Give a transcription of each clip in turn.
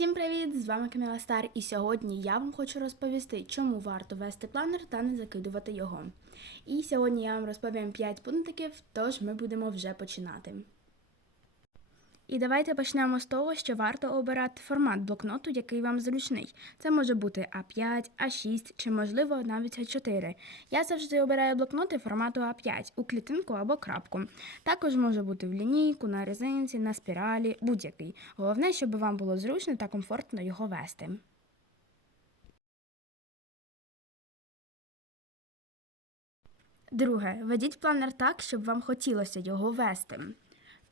Всім привіт! З вами Каміла Стар, і сьогодні я вам хочу розповісти, чому варто вести планер та не закидувати його. І сьогодні я вам розповім 5 пунктиків, тож ми будемо вже починати. І давайте почнемо з того, що варто обирати формат блокноту, який вам зручний. Це може бути А5, А6 чи, можливо, навіть А4. Я завжди обираю блокноти формату А5 у клітинку або крапку. Також може бути в лінійку, на резинці, на спіралі, будь-який. Головне, щоб вам було зручно та комфортно його вести. Друге, ведіть планер так, щоб вам хотілося його вести.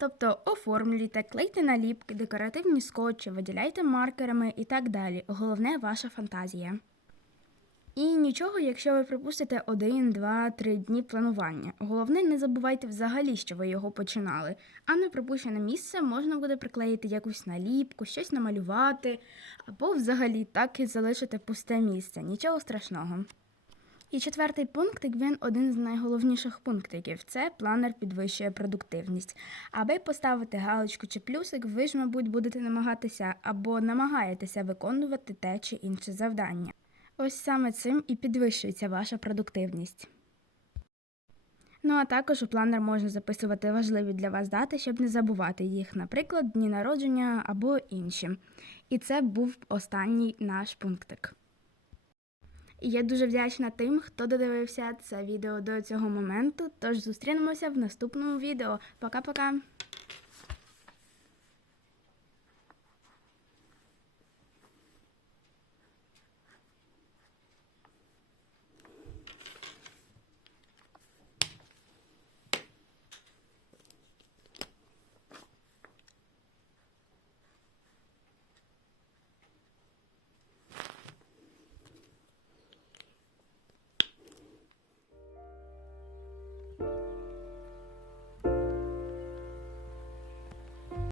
Тобто оформлюйте, клейте наліпки, декоративні скотчі, виділяйте маркерами і так далі. Головне ваша фантазія. І нічого, якщо ви припустите один, два, три дні планування. Головне, не забувайте взагалі, що ви його починали. А на пропущене місце можна буде приклеїти якусь наліпку, щось намалювати, або взагалі так і залишити пусте місце. Нічого страшного. І четвертий пунктик він один з найголовніших пунктиків. Це планер підвищує продуктивність. Аби поставити галочку чи плюсик, ви ж, мабуть, будете намагатися або намагаєтеся виконувати те чи інше завдання. Ось саме цим і підвищується ваша продуктивність. Ну а також у планер можна записувати важливі для вас дати, щоб не забувати їх, наприклад, дні народження або інші. І це був останній наш пунктик. І я дуже вдячна тим, хто додивився це відео до цього моменту. Тож зустрінемося в наступному відео. Пока-пока!